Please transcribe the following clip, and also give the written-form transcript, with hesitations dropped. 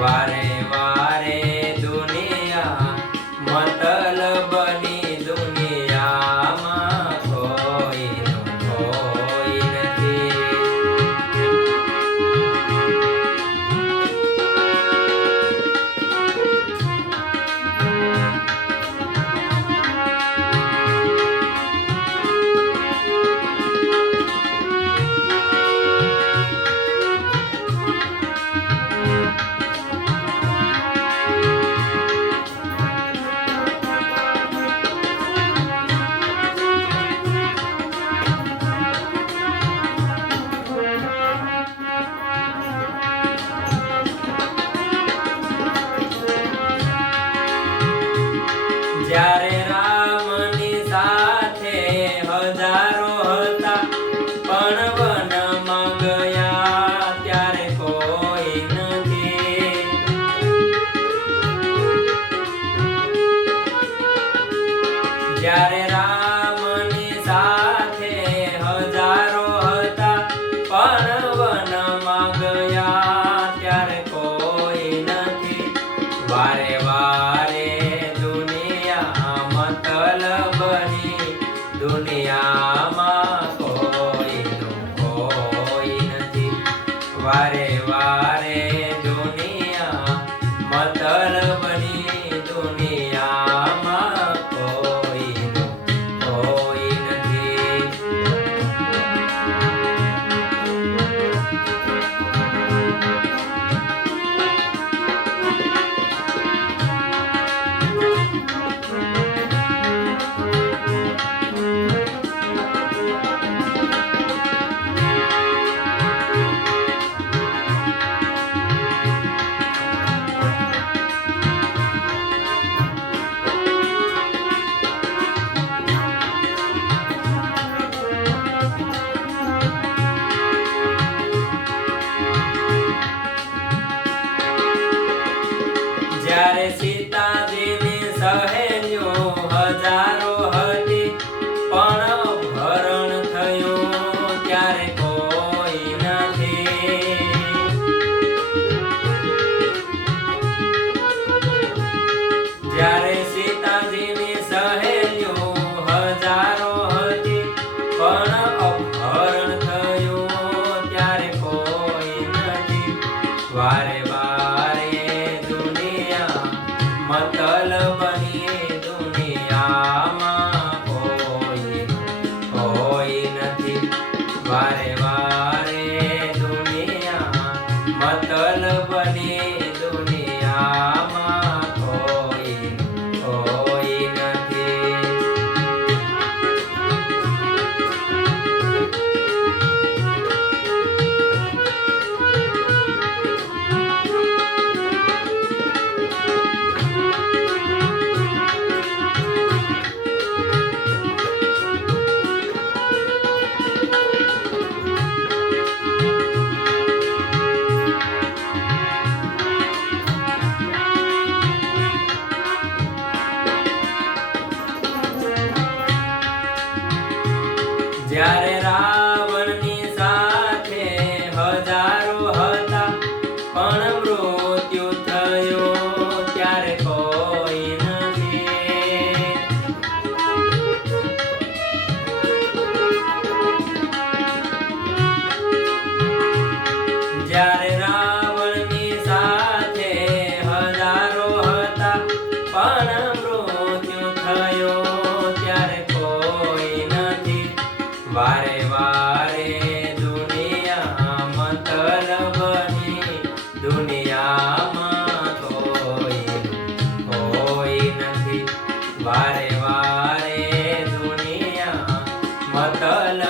વારે વારે દુનિયા મતલબની દુનિયામાં કોઈનું કોઈ નથી. જ્યારે રામની સાથે હજારો હતા પણ વનમાં ગયા ત્યારે કોઈ નથી. જ્યારે રામની સાથે હજારો હતા પણ વનમાં ગયા ત્યારે કોઈ નથી. વારે વારે મતલબની દુનિયામાં કોઈનું કોઈ નથી. વારે વારે દુનિયા મતલબની દુનિયામાં કોઈનું કોઈ નથી. જ્યારે સીતાજીની સહેલીઓ હજારો હતી પણ અપહરણ થયું ત્યારે કોઈ નથી. જ્યારે સીતાજીની સહેલીઓ હજારો હતી પણ અપહરણ થયું ત્યારે કોઈ નથી. વારે મતલબની દુનિયામાં કોઈનું કોઈ નથી. વારે વારે દુનિયા મતલબની દુનિયામાં કોઈનું કોઈ નથી. જ્યારે રાવણની સાથે હજારો હતા પણ મૃત્યુ થયું ત્યારે કોઈ નથી. જ્યારે રાવણની સાથે હજારો હતા પણ મૃત્યુ થયું ત્યારે કોઈ નથી. વારે વારે દુનિયા મતલબની દુનિયામાં કોઈનું કોઈ નથી. વારે વારે દુનિયા મતલબ